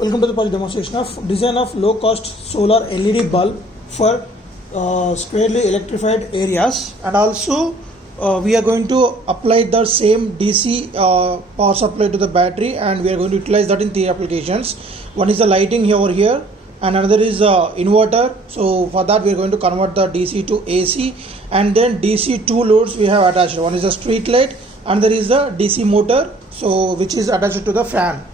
Welcome to the project demonstration of design of low cost solar LED bulb for scarcely electrified areas, and also we are going to apply the same DC power supply to the battery, and we are going to utilize that in three applications. One is the lighting here over here, and another is inverter. So for that we are going to convert the DC to AC, and then DC two loads we have attached. One is a street light and there is the DC motor, so which is attached to the fan.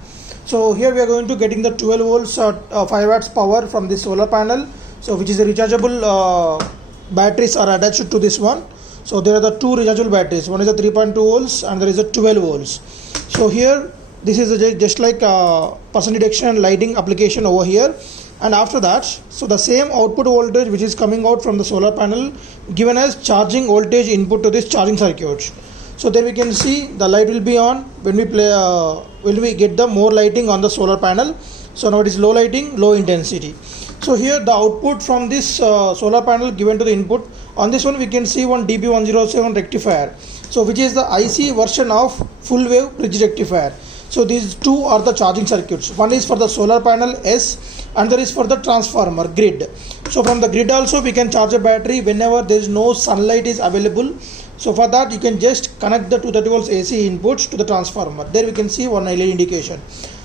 So here we are going to getting the 12 volts 5 watts power from this solar panel, so which is a rechargeable batteries are attached to this one. So there are the two rechargeable batteries, one is a 3.2 volts and there is a 12 volts. So here this is just like person detection lighting application over here. And after that, so the same output voltage which is coming out from the solar panel given as charging voltage input to this charging circuit. So there we can see the light will be on when we play when we get the more lighting on the solar panel. So now it is low lighting, low intensity. So here the output from this solar panel given to the input, on this one we can see one DB107 rectifier, so which is the IC version of full wave bridge rectifier. So these two are the charging circuits. One is for the solar panel S, and there is for the transformer grid. So from the grid also we can charge a battery whenever there is no sunlight is available. So for that you can just connect the 230 volts AC inputs to the transformer. There we can see one LED indication.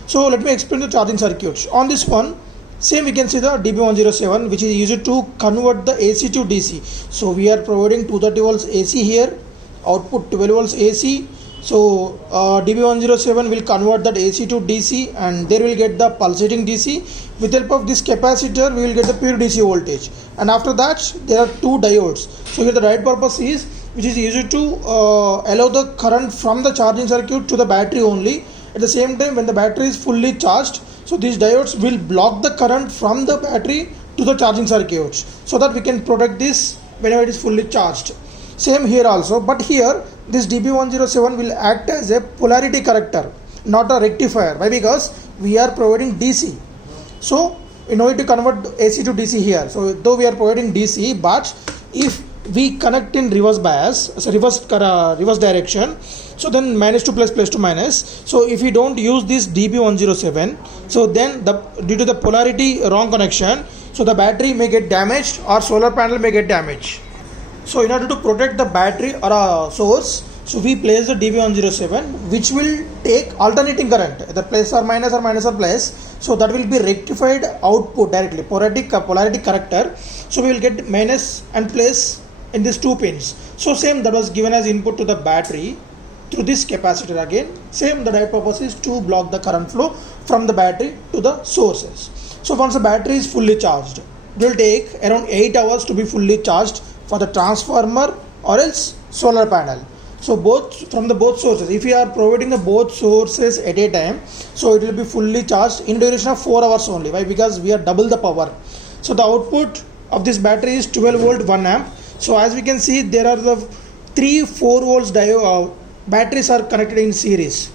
So let me explain the charging circuits. On this one, same we can see the DB107 which is used to convert the AC to DC. So we are providing 230 volts AC here, output 12 volts AC. So DB107 will convert that AC to DC, and there will get the pulsating DC. With help of this capacitor we will get the pure DC voltage, and after that there are two diodes. So here the diode purpose is which is used to allow the current from the charging circuit to the battery only. At the same time, when the battery is fully charged, so these diodes will block the current from the battery to the charging circuit, so that we can protect this whenever it is fully charged. Same here also, but here this DB107 will act as a polarity corrector, not a rectifier. Why? Because we are providing DC. So in order to convert AC to DC here, so though we are providing DC, but if we connect in reverse bias, so reverse direction, so then minus to plus, plus to minus. So if we don't use this DB107, so then due to the polarity wrong connection, so the battery may get damaged or solar panel may get damaged. So in order to protect the battery or a source, so we place the DB107 which will take alternating current, either plus or minus or plus. So that will be rectified output directly, polarity corrector. So we will get minus and plus in these two pins. So same that was given as input to the battery through this capacitor. Again same, the diode purpose is to block the current flow from the battery to the sources. So once the battery is fully charged, it will take around 8 hours to be fully charged for the transformer or else solar panel. So both from the both sources, if we are providing the both sources at a time, so it will be fully charged in duration of 4 hours only. Why? Because we are double the power. So the output of this battery is 12 volt 1 amp. So as we can see, there are the 3 4 volts batteries are connected in series.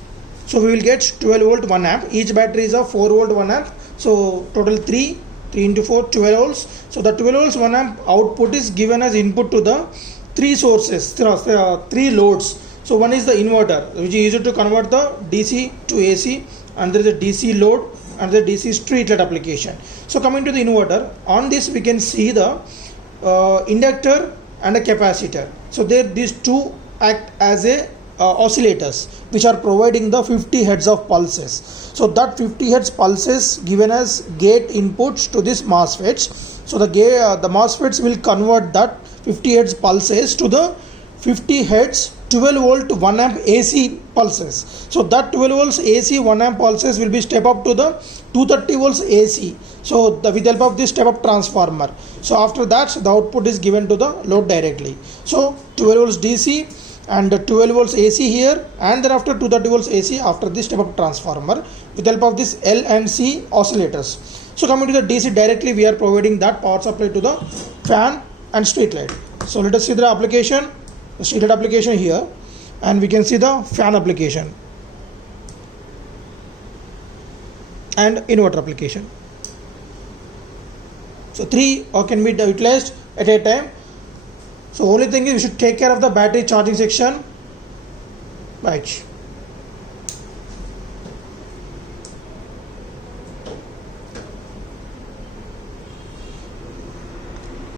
So we will get 12 volt 1 amp. Each battery is a 4 volt 1 amp. So total 3 into 4, 12 volts. So the 12 volts 1 amp output is given as input to the 3 sources, 3 loads. So one is the inverter which is used to convert the DC to AC, and there is a DC load and the DC street light application. So coming to the inverter, on this we can see the inductor and a capacitor. So there these two act as a oscillators which are providing the 50 hertz of pulses. So that 50 hertz pulses given as gate inputs to this MOSFETs. So the MOSFETs will convert that 50 hertz pulses to the 50 hertz 12 volt 1 amp AC pulses. So that 12 volts AC 1 amp pulses will be step up to the 230 volts AC. So with the help of this step up transformer. So after that the output is given to the load directly. So 12 volts DC and 12 volts AC here, and then after 230 volts AC after this step up transformer with the help of this L and C oscillators. So coming to the DC directly, we are providing that power supply to the fan and street light. So let us see the application, the street light application here, and we can see the fan application and inverter application. So 3 can be utilized at a time. So only thing is we should take care of the battery charging section. Right.